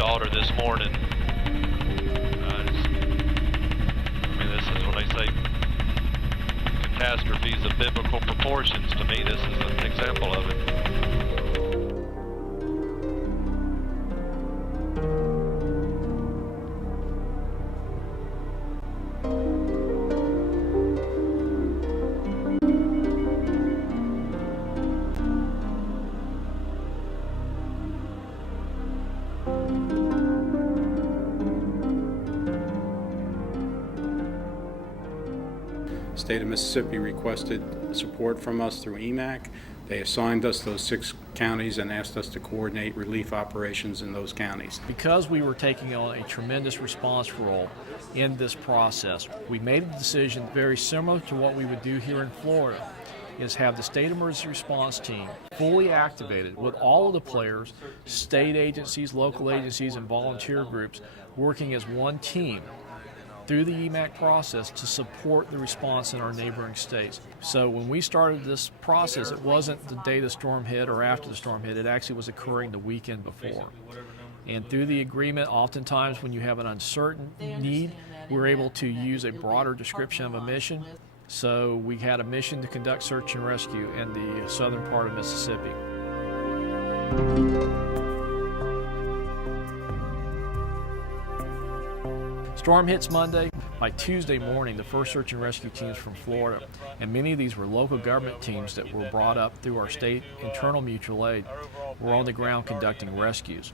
daughter this morning. This is when they say catastrophes of biblical proportions. To me, this is an example of it. State of Mississippi requested support from us through EMAC. They assigned us those 6 counties and asked us to coordinate relief operations in those counties. Because we were taking on a tremendous response role in this process, we made a decision very similar to what we would do here in Florida, is have the State Emergency Response Team fully activated with all of the players, state agencies, local agencies, and volunteer groups working as one team through the EMAC process to support the response in our neighboring states. So when we started this process, it wasn't the day the storm hit or after the storm hit, it actually was occurring the weekend before. And through the agreement, oftentimes when you have an uncertain need, we're able to use a broader description of a mission. So we had a mission to conduct search and rescue in the southern part of Mississippi. Storm hits Monday. By Tuesday morning, the first search and rescue teams from Florida, and many of these were local government teams that were brought up through our state internal mutual aid, were on the ground conducting rescues.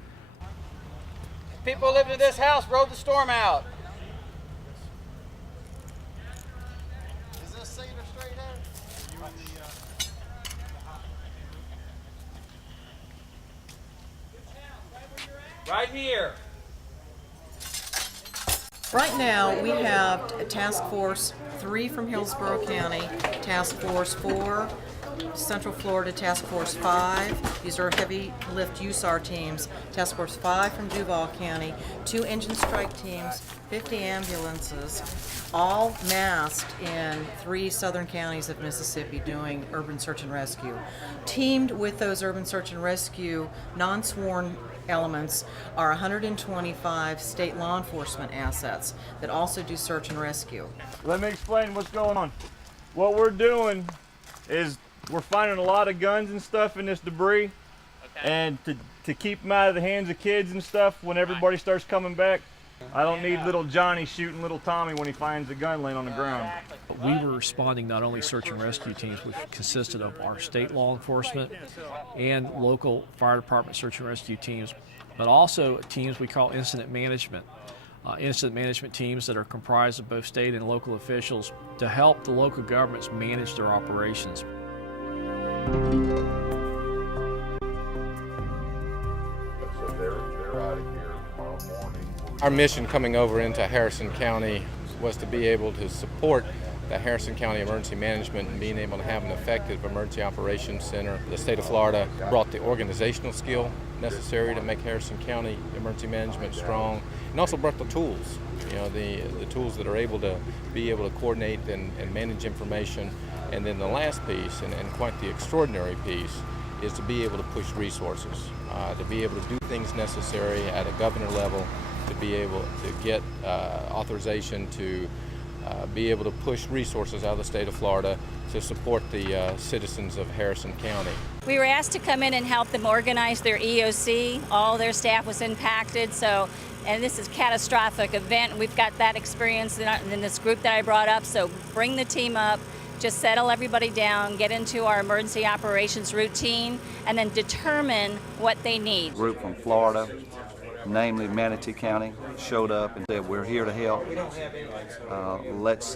People living in this house rode the storm out. Is this Cedar Street here? Right here. Right now, we have Task Force 3 from Hillsborough County, Task Force 4, Central Florida Task Force 5. These are heavy lift USAR teams. Task Force 5 from Duval County, 2 engine strike teams, 50 ambulances, all massed in 3 southern counties of Mississippi doing urban search and rescue. Teamed with those urban search and rescue non-sworn elements are 125 state law enforcement assets that also do search and rescue. Let me explain what's going on. What we're doing is we're finding a lot of guns and stuff in this debris, and to keep them out of the hands of kids and stuff when everybody starts coming back. I don't need little Johnny shooting little Tommy when he finds a gun laying on the ground. We were responding not only search and rescue teams, which consisted of our state law enforcement and local fire department search and rescue teams, but also teams we call incident management teams that are comprised of both state and local officials to help the local governments manage their operations. So they're out of here tomorrow morning. Our mission coming over into Harrison County was to be able to support the Harrison County Emergency Management and being able to have an effective emergency operations center. The state of Florida brought the organizational skill necessary to make Harrison County Emergency Management strong, and also brought the tools, the tools that are able to coordinate and manage information. And then the last piece, and quite the extraordinary piece, is to be able to push resources, to be able to do things necessary at a governor level, to be able to get authorization to be able to push resources out of the state of Florida to support the citizens of Harrison County. We were asked to come in and help them organize their EOC. All their staff was impacted, and this is a catastrophic event. We've got that experience in this group that I brought up, so bring the team up, just settle everybody down, get into our emergency operations routine, and then determine what they need. A group from Florida, namely Manatee County, showed up and said, "We're here to help. Let's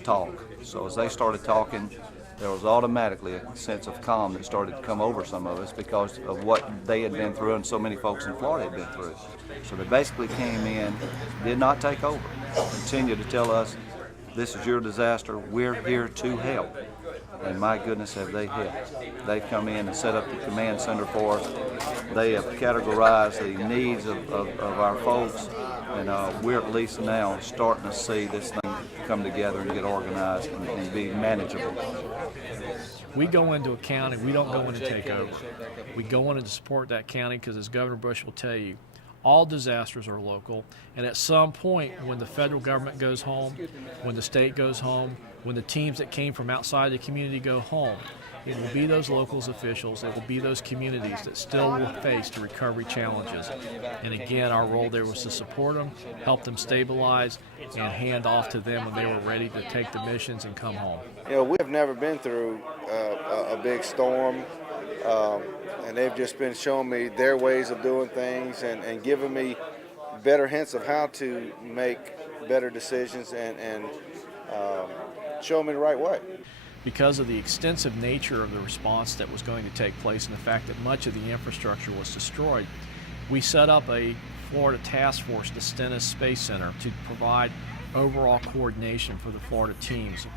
talk." So as they started talking, there was automatically a sense of calm that started to come over some of us because of what they had been through and so many folks in Florida had been through. So they basically came in, did not take over, continued to tell us, "This is your disaster. We're here to help." And my goodness, have they helped. They've come in and set up the command center for us. They have categorized the needs of our folks, and we're at least now starting to see this thing come together and get organized and be manageable. We go into a county, we don't go in to take over. We go in to support that county because, as Governor Bush will tell you, All disasters are local, and at some point when the federal government goes home, when the state goes home, when the teams that came from outside the community go home, it will be those locals officials, it will be those communities that still will face the recovery challenges. And again, our role there was to support them, help them stabilize, and hand off to them when they were ready to take the missions and come home. You know, we have never been through a big storm, and they've just been showing me their ways of doing things and giving me better hints of how to make better decisions and showing me the right way. Because of the extensive nature of the response that was going to take place and the fact that much of the infrastructure was destroyed, we set up a Florida task force, the Stennis Space Center, to provide overall coordination for the Florida teams.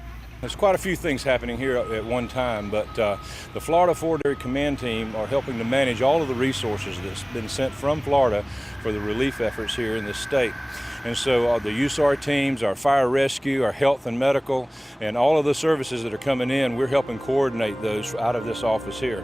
There's quite a few things happening here at one time, but the Florida Forward Area Command Team are helping to manage all of the resources that's been sent from Florida for the relief efforts here in this state. And so the USAR teams, our fire rescue, our health and medical, and all of the services that are coming in, we're helping coordinate those out of this office here.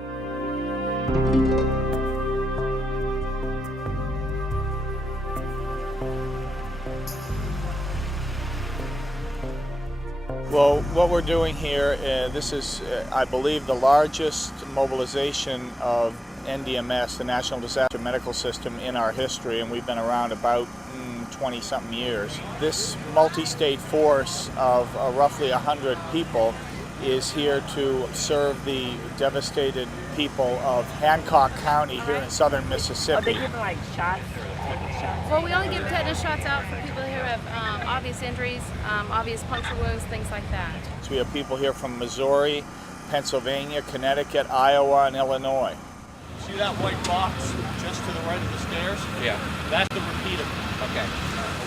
Well, what we're doing here, this is, I believe, the largest mobilization of NDMS, the National Disaster Medical System, in our history, and we've been around about 20-something years. This multi-state force of roughly 100 people is here to serve the devastated people of Hancock County here in southern Mississippi. Are they giving like shots? Well, we only give tetanus shots out for people who have obvious injuries, obvious puncture wounds, things like that. So we have people here from Missouri, Pennsylvania, Connecticut, Iowa, and Illinois. See that white box just to the right of the stairs? Yeah. That's the repeater. Okay.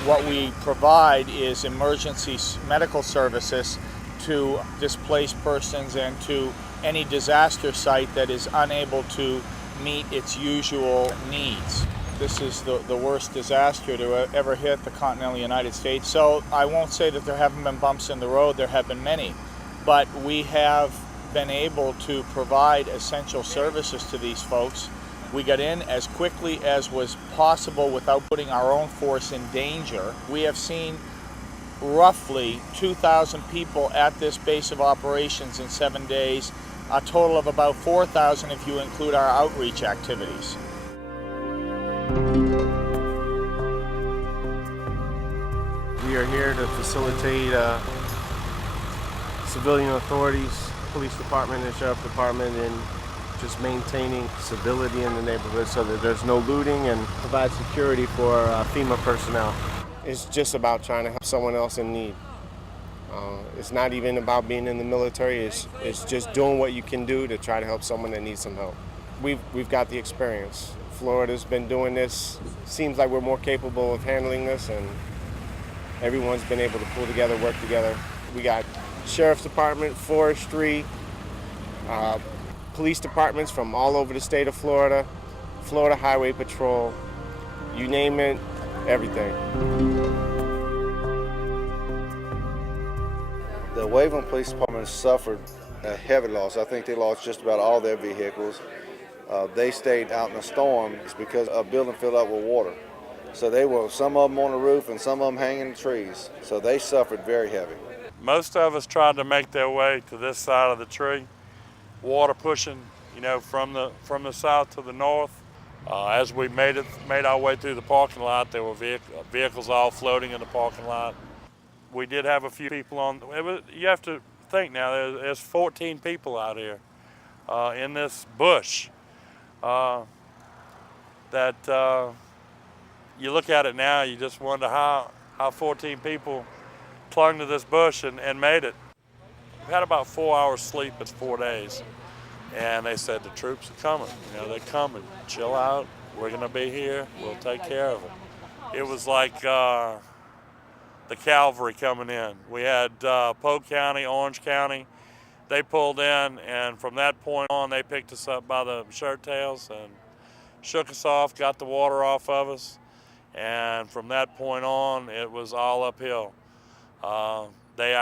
What we provide is emergency medical services to displaced persons and to any disaster site that is unable to meet its usual needs. This is the worst disaster to ever hit the continental United States. So I won't say that there haven't been bumps in the road, there have been many, but we have been able to provide essential services to these folks. We got in as quickly as was possible without putting our own force in danger. We have seen roughly 2,000 people at this base of operations in 7 days, a total of about 4,000 if you include our outreach activities. We are here to facilitate civilian authorities, police department and sheriff department, in just maintaining civility in the neighborhood so that there's no looting, and provide security for FEMA personnel. It's just about trying to help someone else in need. It's not even about being in the military, it's just doing what you can do to try to help someone that needs some help. We've got the experience. Florida's been doing this. Seems like we're more capable of handling this, and everyone's been able to pull together, work together. We got sheriff's department, forestry, police departments from all over the state of Florida, Florida Highway Patrol, you name it, everything. The Waveland Police Department suffered a heavy loss. I think they lost just about all their vehicles. They stayed out in a storm because a building filled up with water. So they were, some of them on the roof and some of them hanging in trees. So they suffered very heavy. Most of us tried to make their way to this side of the tree. Water pushing, you know, from the south to the north. As we made our way through the parking lot, there were vehicles all floating in the parking lot. We did have a few people on. You have to think now. There's 14 people out here in this bush. You look at it now, you just wonder how 14 people clung to this bush and made it. We had about 4 hours sleep in 4 days, and they said the troops are coming. You know, they're coming. Chill out. We're gonna be here. We'll take care of them. It was like the cavalry coming in. We had Polk County, Orange County. They pulled in, and from that point on, they picked us up by the shirt tails and shook us off, got the water off of us, and from that point on, it was all uphill.